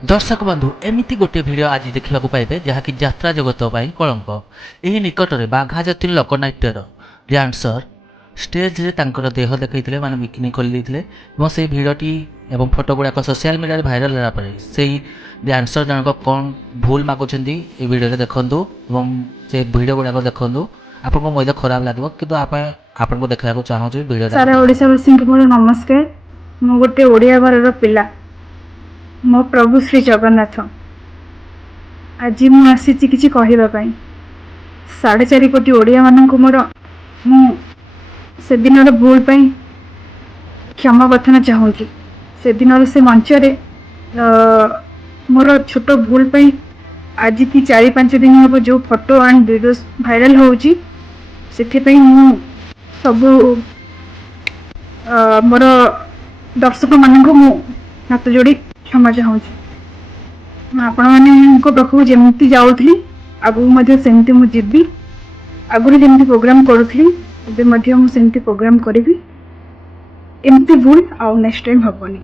दर्शक बंधु एमती गोटे भिड आज देखा पाइबे जहाँकि यात्रा जगत कलंक। यही निकट में बाघा जाति लोकनाट्यर डांसर स्टेज रे तांकर देह देखते माने बिकिनी खोली से भिडटी एवं फोटो गुड़ाक सोशल मीडिया भाइराल होगा से डांसर जनक कौन भूल मागुंट ये भिडियो देखूँ से भिड गुड़ाक देखूँ आपको मजा खराब लगे कि आपको देखा चाहूँ भिडियो। सारा ओडिशावासी को मोर नमस्कार। मु गोटे ओडिया घर पिला मो प्रभु श्री जगन्नाथ आज मुझे किसी कहवाई 4.5 कोटी ओडिया मानक मोर से दिन भूल पाई क्षमा प्रार्थना चाहूँगी। से दिन से मंचरे मोर छोट भूल पाई आज की 4-5 दिन हम जो फोटो एंड वीडियो भाइराल होची से सब मोर दर्शक मानक हाथ जोड़ी क्षमा चाहूँगी। आपण मानक पाखक जमी जाऊँगी आगू सेमती मु जीवी आगुरी जमी प्रोग्राम करूँ एमती प्रोग्राम करी एमती भूल आउ नेक्स्ट टाइम हेनी।